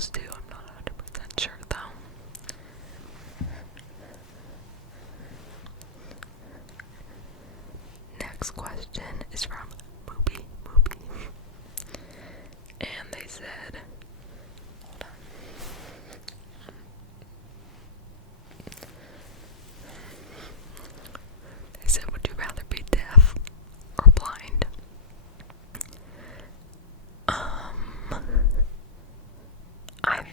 supposed to. I'm not 100% sure though. Next question is from Moopy. And they said, hold on. They said, would you rather be deaf or blind? I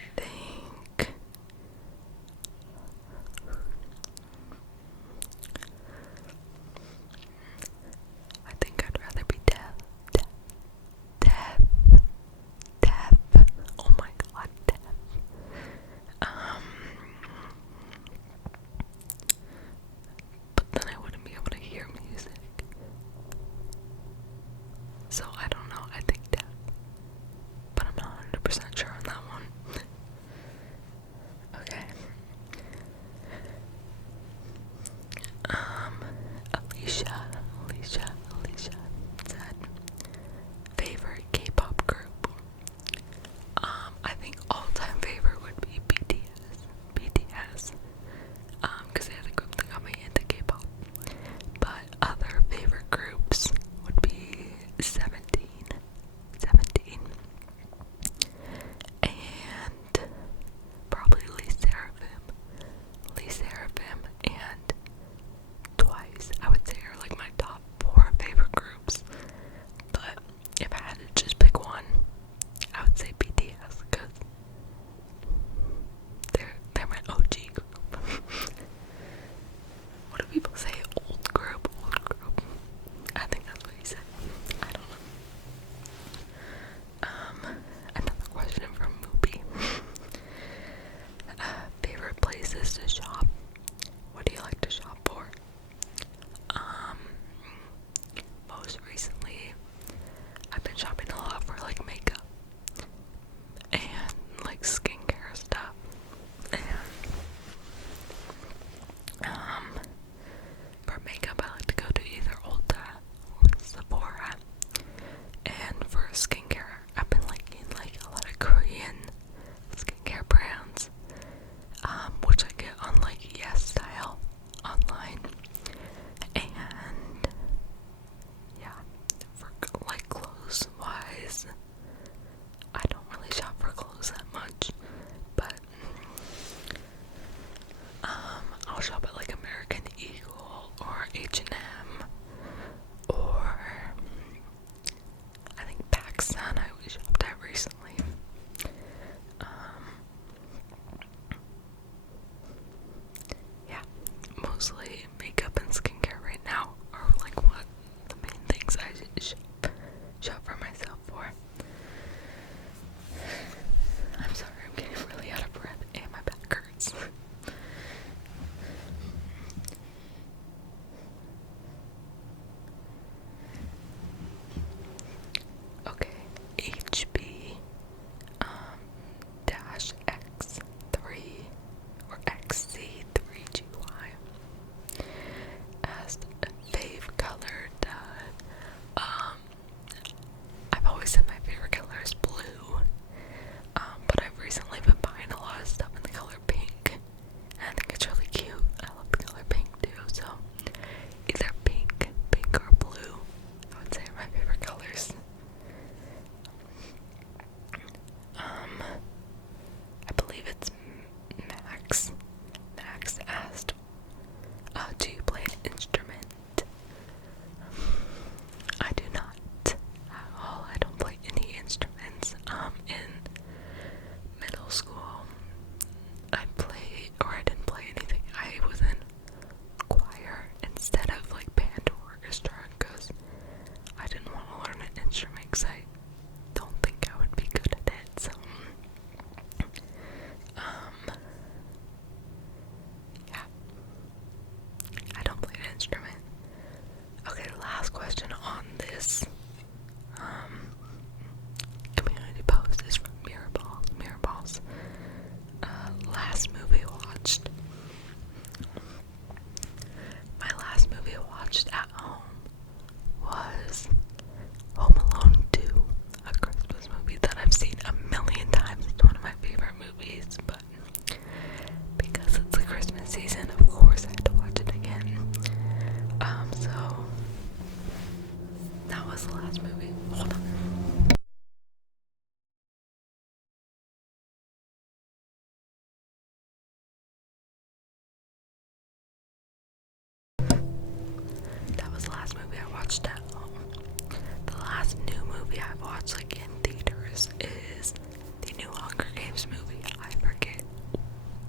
watched like in theaters is the new Hunger Games movie. I forget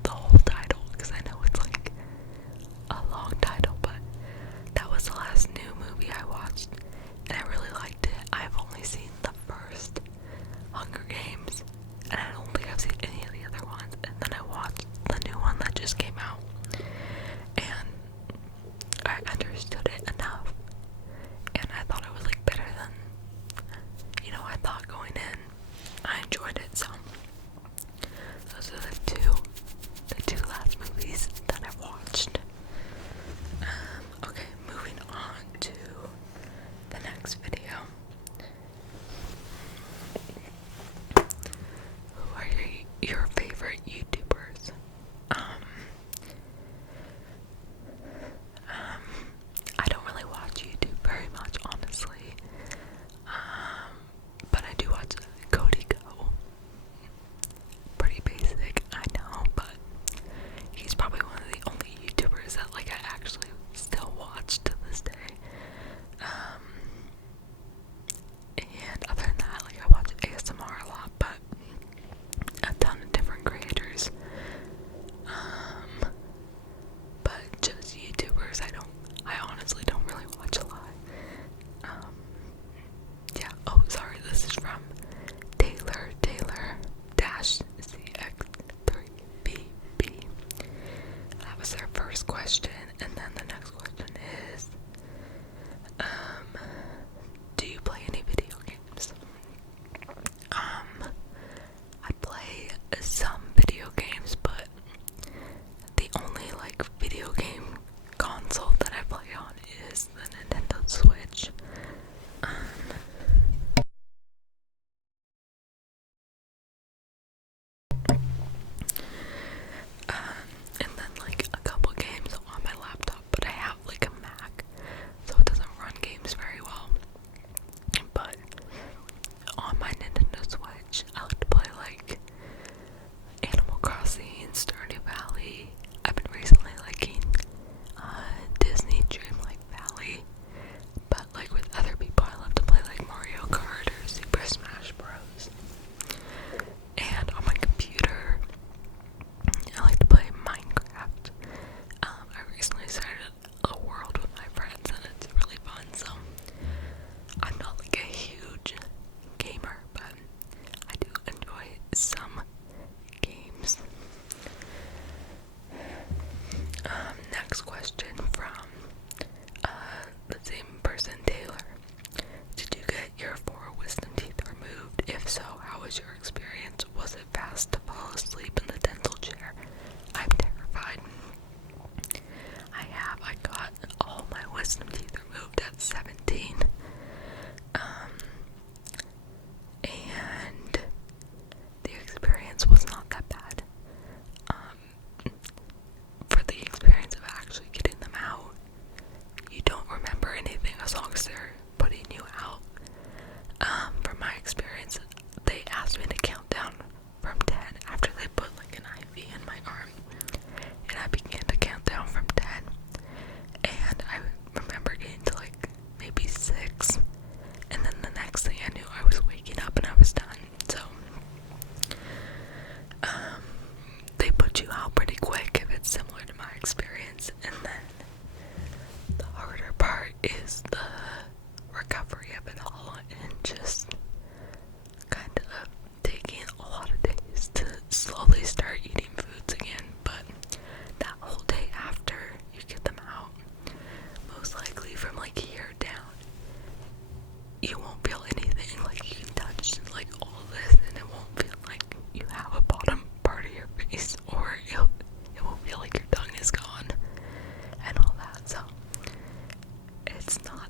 the whole title because I know it's like a long title, but that was the last new movie I watched and I really liked it. I've only seen the first Hunger Games and I don't think I've seen any of the other ones, and then I watched the new one that just came out and I understood it enough and I thought it was like better than I thought going in. I enjoyed it, so those are the two last movies that I watched. Okay, moving on to the next video. Who are your favorite YouTubers? I don't really watch YouTube very much, honestly. But I do watch Cody Go. Pretty basic, I know, but he's probably one of the only YouTubers that like I actually still watch to this day. And other than that, like I watch ASMR a lot, but a ton of different creators. But just YouTubers, I honestly don't really watch a lot. Yeah, oh sorry, this is from Taylor dash CX3BB. That was their first question, and then the next question is, do you play any video games? I play some video games, but the only like video game console that I play on is the Nintendo Switch. And then like a couple games on my laptop, but I have like a Mac, so it doesn't run games very well. But on my Nintendo Switch, I like to play like Animal Crossing, Stardew Valley. I've been recently liking Disney Dreamlight Valley, but like with other people, I love to play like Mario Kart or Super Smash Bros. And on my computer, I like to play Minecraft. I recently started a world with my friends and it's really fun, so I'm not like a huge gamer, but I do enjoy some games. Next question from the same person, Taylor. Did you get your 4 wisdom teeth removed? If so, how was your experience? Was it fast to fall asleep in the dental chair? I'm terrified. I got all my wisdom teeth removed at 17. And the experience was not that bad. For the experience of actually getting them out, you don't remember anything as long as they're putting you out. From my experience, they asked me to count down from 10 after they put like an IV in my arm, and I began to count down from 10, and I remember getting to like maybe 6, and then the next thing I knew, I was waking up and I was done. So they put you out pretty quick if it's similar to my experience, and then the harder part is the recovery of it all and just kind of taking a lot of days to slowly start eating foods again. But that whole day after you get them out, most likely from like here down, you won't feel anything. Like you can touch like all this and it won't feel like you have a bottom part of your face, or it won't feel like your tongue is gone and all that. So it's not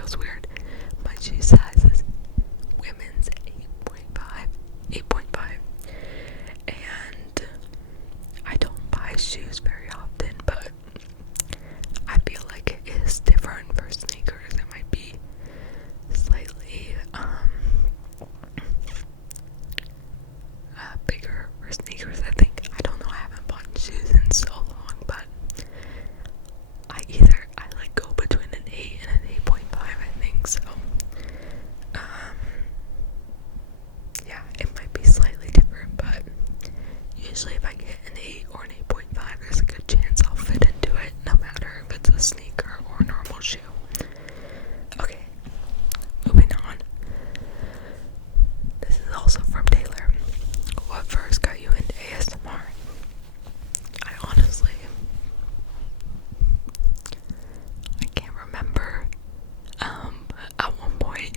feels weird. My shoe size is women's 8.5, and I don't buy shoes very often, but I feel like it is different for sneakers. It might be slightly bigger for sneakers, I think. I don't know, I haven't bought shoes in so long, but I like go between an 8 and an 8.5, I think, so yeah, it might be slightly different, but usually if I get an 8 or an 8.5, there's a good chance I'll fit into it, no matter if it's a sneaker or a normal shoe. Okay, moving on. This is also from Taylor. What first got you into ASMR? I honestly, I can't remember. At one point,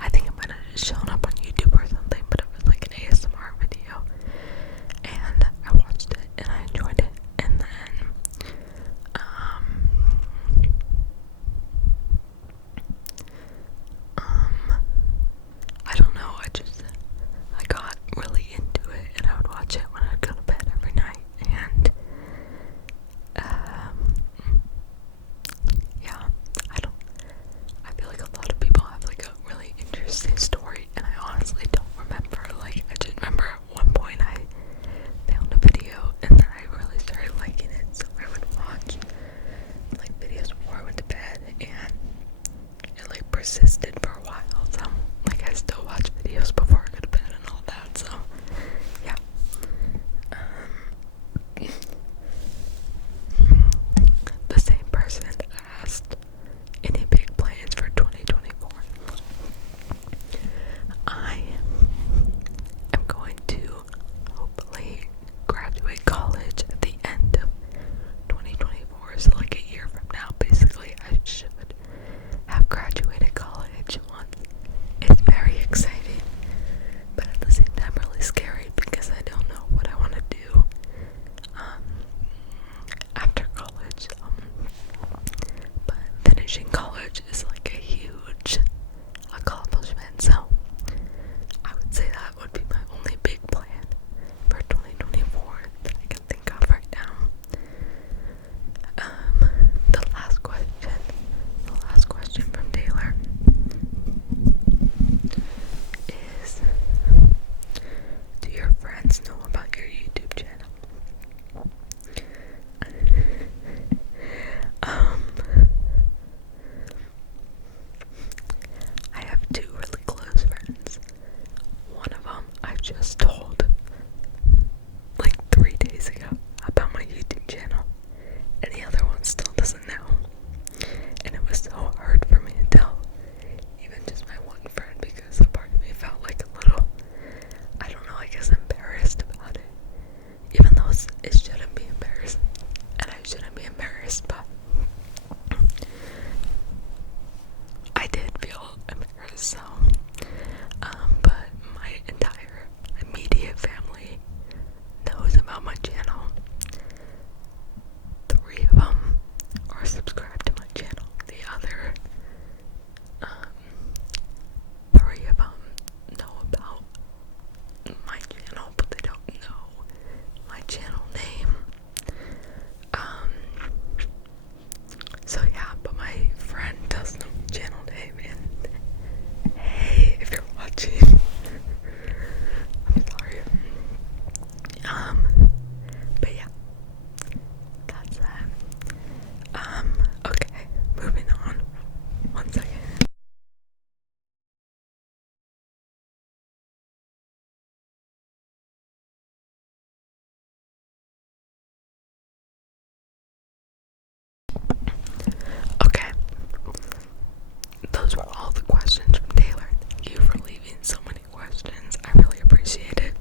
I think it might have just shown up on YouTube or something, but it was like an ASMR video, and I watched it and I enjoyed it, and then I don't know, I got really into it, and I would watch it when I'd go to bed every night, and yeah, I feel like a lot of people have like a really interesting story, and I honestly don't remember. Like, I just remember at one point I found a video and then I really started liking it, so I would watch like videos before I went to bed, and it like persisted for a while, so like I still watch videos before I go to bed and all that, so yeah. The same person asked, any big plans for 2024? I am going to hopefully graduate college at the end of 2024, so like a year from now, basically, I should have graduated college once. It's very exciting, but at the same time really scary because I don't know what I want to do after college. But finishing college is like a huge accomplishment, so I would say that would be my only big plan for 2024 that I can think of right now. The last question from Taylor is, do your friends know about your YouTube channel? I have two really close friends. One of them I just told like 3 days ago about my YouTube channel, and the other one still doesn't know. And it was so hard for me to tell even just my one friend, because a part of me felt like a little, I don't know, I guess embarrassed about it, even though it shouldn't be embarrassed, and I shouldn't be embarrassed, but I did feel embarrassed. So but my entire immediate family knows about my channel. 3 of them are subscribed to my channel. The other 3 of them know about my channel, but they don't know my channel name. So yeah, but my friend does know my channel name, and hey, if you're watching, I'm sorry. But yeah, that's that. Okay, moving on. 1 second. Okay, those were all the questions from Taylor. Thank you for leaving so many questions. I really appreciate it.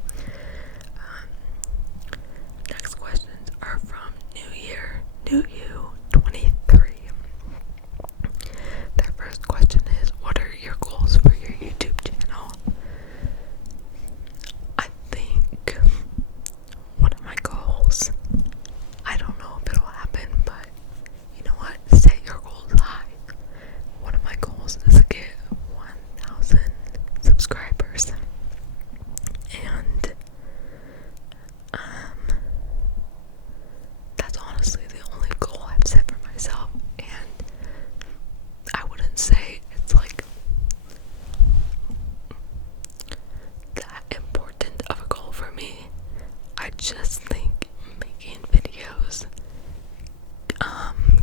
Next questions are from New Year, New You 23. Their first question is, what are your goals for your YouTube channel? I think one of my goals, I don't know if it'll happen, but you know what? Set your goals high. One of my goals goals is to get 1,000 subscribers, and that's honestly the only goal I've set for myself, and I wouldn't say it's like that important of a goal for me. I just think making videos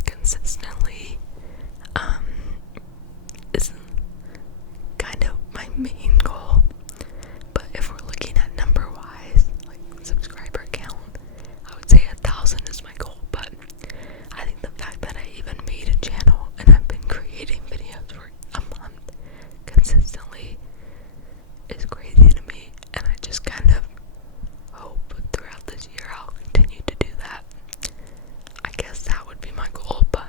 consistently is kind of my main goal. But if we're looking at number wise, like subscriber count, I would say 1,000 is my goal. But I think the fact that I even made a channel and I've been creating videos for a month consistently is crazy to me, and I just kind of hope throughout this year I'll continue to do that. I guess that would be my goal, but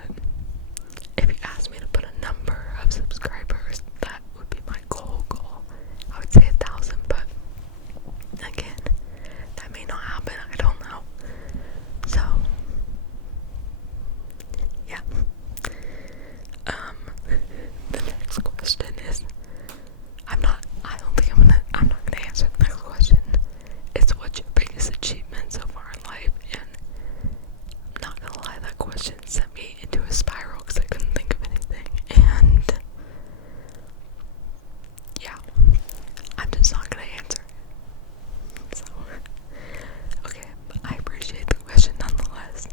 if you ask me to put a number of subscribers, that would be my goal. I would say 1,000, but again, that may not happen. I don't know. So, yeah. The next question is, I'm not gonna answer the next question. It's what's your biggest achievement so far in life? And I'm not gonna lie, that question sent me into a spiral because I couldn't think of anything. And yeah, I'm just not gonna answer it. So, okay, but I appreciate the question nonetheless.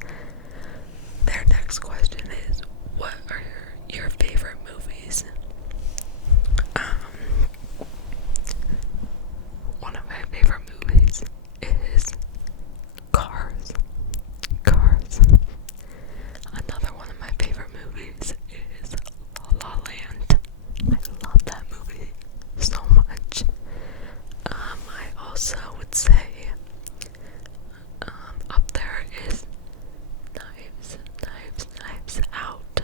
Their next question is, what are your favorite movies? One of my favorite movies is Cars. Cars. Another one of my favorite movies is La La Land. I love that movie so much. I also would say up there is Knives Out.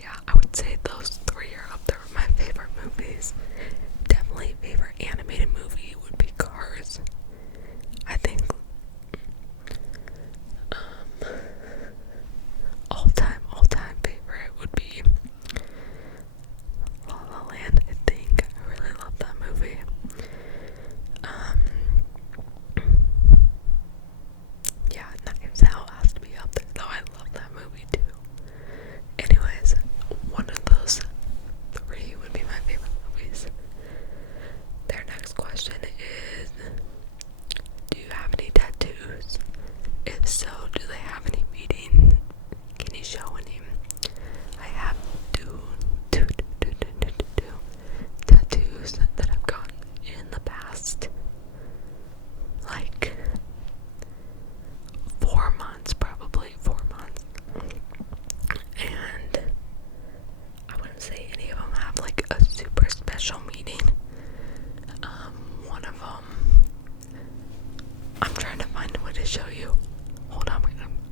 Yeah, I would say those three are up there with my favorite movies. Definitely favorite animated movie would be Cars. I think all-time favorite would be La La Land. I think I really love that movie. Yeah, Knives Out has to be up there, though. I love that movie too. Anyways, one of those three would be my favorite movies. Their next question is, do you have any tattoos? If so, do they have any meaning? Can you show any? I have two tattoos that I've gotten in the past, like 4 months, probably 4 months. And I wouldn't say any of them have like a super special meaning. One of them, I'm trying to find a way to show you. Hold on,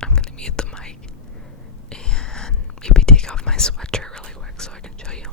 I'm gonna mute the mic and maybe take off my sweatshirt really quick so I can show you.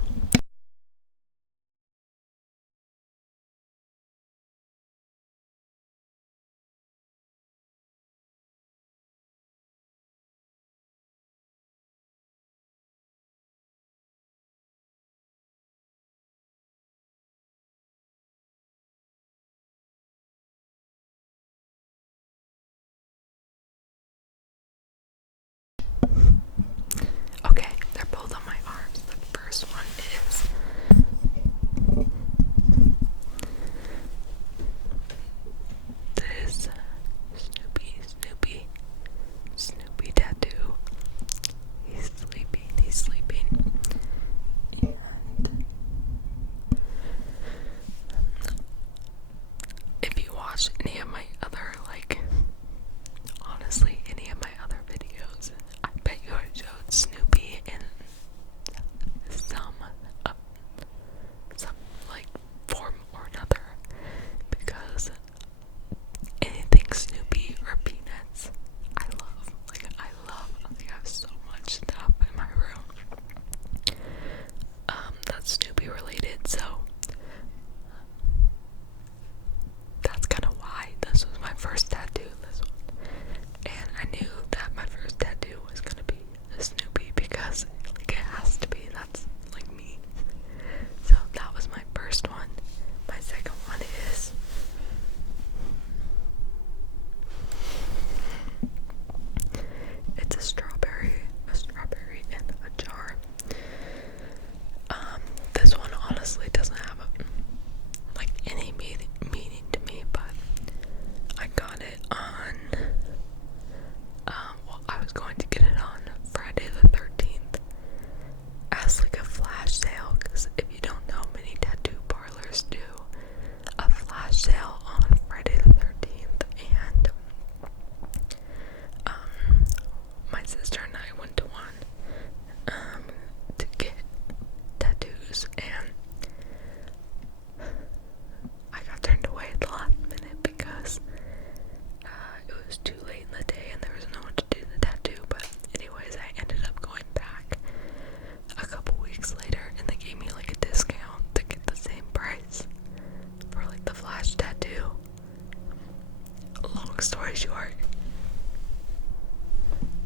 long story short,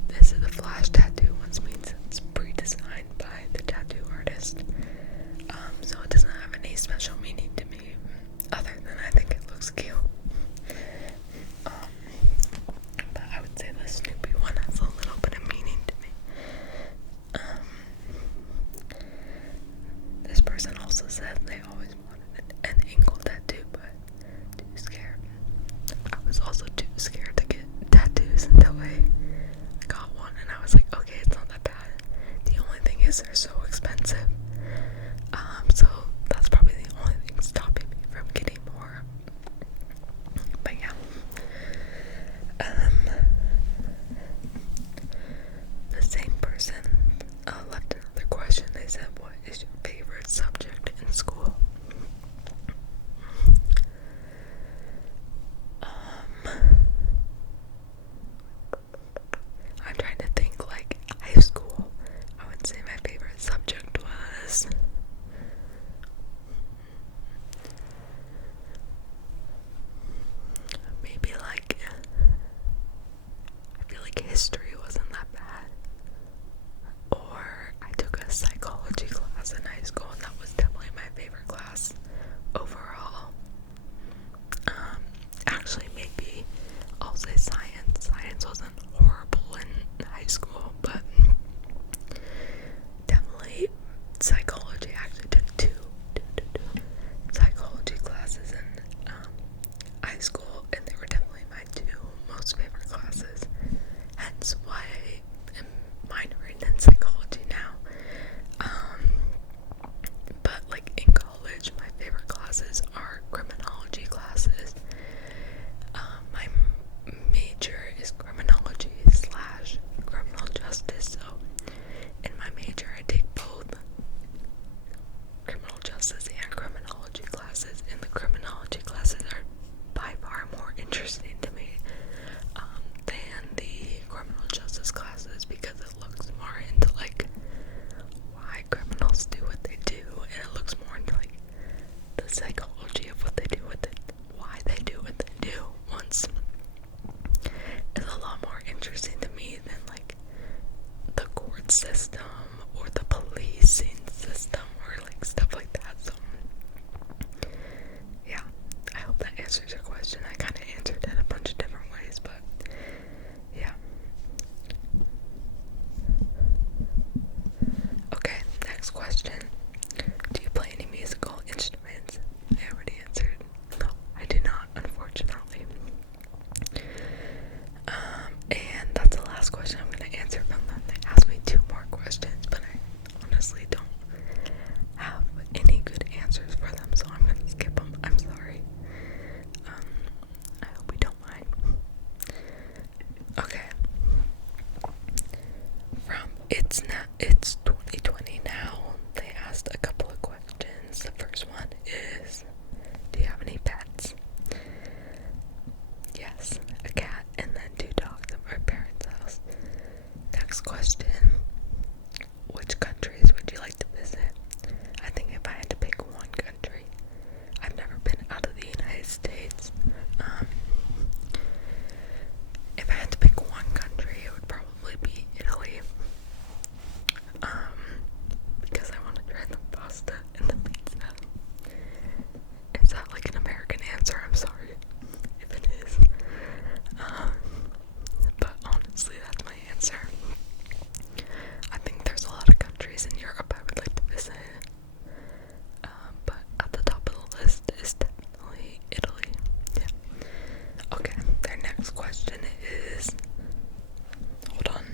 this is a flash tattoo, which means it's pre-designed by the tattoo artist. So it doesn't have any special meaning to me, other than I think it looks cute. But I would say the Snoopy one has a little bit of meaning to me. This person also said they always wanted an ankle tattoo, but too scared. I was also too scared to get tattoos until I got one, and I was like, okay, it's not that bad. The only thing is they're so expensive. So that's probably the only thing stopping me from getting more. But yeah. The same person left another question. They said, what is your favorite subject in school? I'm trying to think, like, high school. I would say my favorite subject was maybe like, I feel like history wasn't that bad. Or I took a psychology class in high school, and that was definitely my favorite class overall. Actually, maybe I'll say science. Science wasn't horrible in high school, but definitely psychology. I actually took two psychology classes in high school, and they were definitely my two most favorite classes. Hence why I am minoring in psychology now. But like in college, my favorite classes are criminology classes. My major is criminology / criminal justice, so in my major I take both criminal justice and criminology classes, and the criminology classes are by far more interesting to me than the criminal justice classes, because it looks more into like why criminals do what they do, and it looks more into like the psychology of what they do, why they do what they do. Once is a lot more interesting to me than like the court system or the policing system or like stuff like that. So yeah, I hope that answers your question. I kind of answered it a bunch of different ways, but yeah. Okay, next question. Do you play any musical instruments? I already answered. No, I do not, unfortunately. And that's the last question I'm going to answer from them. They asked me 2 more questions, but I honestly don't have any good answers for them, so I'm going to skip them. I'm sorry. I hope you don't mind. Okay. From It's 2020 now, they asked a couple of questions. The first one is, do you have any pets? Yes, a cat and then 2 dogs at my parents' house. Next question, which countries would you like to visit? I think if I had to pick one country, I've never been out of the United States. If I had to pick one country, it would probably be Italy. Because I want to try the pasta and the pizza. Is that like an American answer? I'm sorry if it is. But honestly, that's my answer. I think there's a lot of countries in Europe I would like to visit. But at the top of the list is definitely Italy. Yeah. Okay, their next question is, hold on.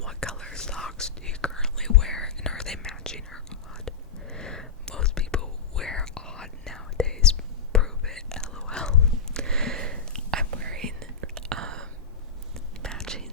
What color socks do you currently wear, and are they matching or odd? Most people wear odd nowadays. Prove it, LOL. I'm wearing matching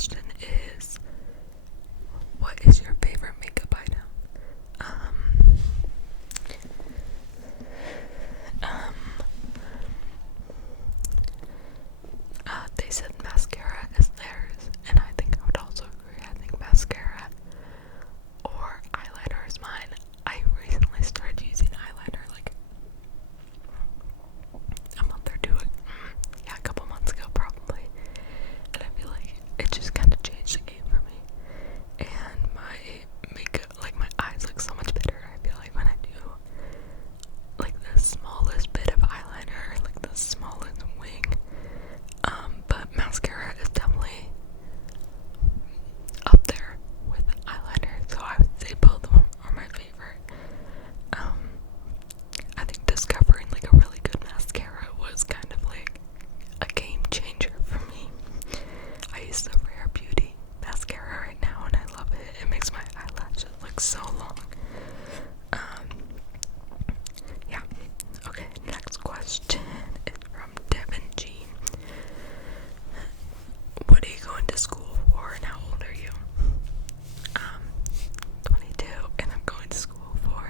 question is, what is your favorite makeup item? They said mascara is theirs, and I think I would also agree. I think mascara or eyeliner is mine. I recently started using eyeliner like a month or two, yeah, a couple months ago probably, and I feel like it just kind of changed the game for me, and my makeup, like my eyes look so much better. I feel like when I do like the smallest bit of eyeliner, like the smallest wing, but mascara is definitely up there with eyeliner, so I would say both of them are my favorite. I think discovering like a really good mascara was kind of like a game changer for me. I use the Rare Beauty mascara right now and I love it. It makes my eyelashes look so long. Yeah. Okay, next question is from Devin G. What are you going to school for and how old are you? 22, and I'm going to school for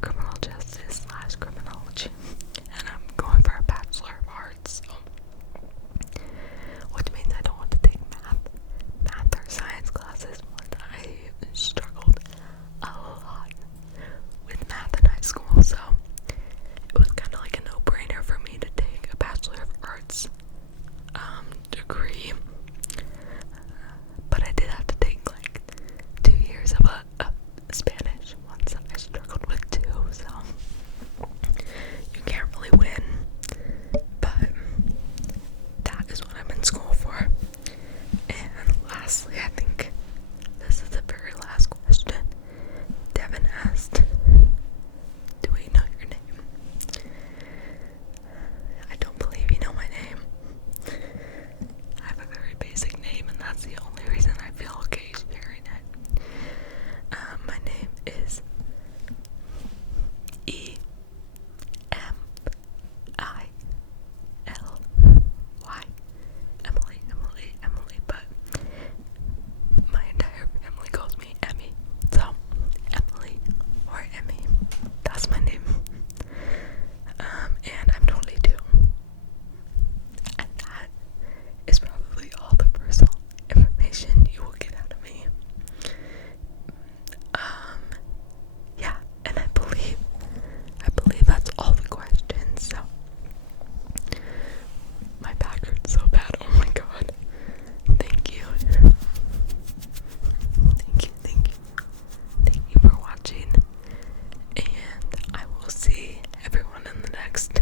criminal justice / criminology, and I'm going for a Bachelor of Arts, so, which means I don't want to take math or science classes. I struggled a lot with math in high school, so it was kind of like a no-brainer for me to take a Bachelor of Arts degree, but I did have to take like 2 years of a Spanish once I struggled with too, so you can't really win, but that is what I'm in school for. And lastly, I think this is the very last question. Devin asked, do we know your name? I don't believe you know my name. I have a very basic name, and that's the only reason I feel okay sharing it. My name is Emily. Emily, but my entire family calls me Emmy. So, Emily or Emmy, that's my name. And I'm 22. And that is probably all the personal information you will get out of me. Yeah, and I believe that's all the questions, so my back hurts so bad, oh my god. Thank you for watching, and I will see everyone in the next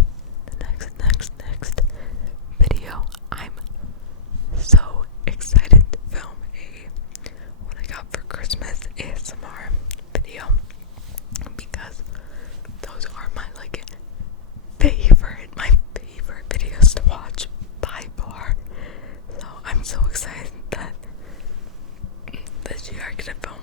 video. I'm so excited to film what I got for Christmas ASMR video, because those are my favorite videos to watch by far. So I'm so excited that this year I get to film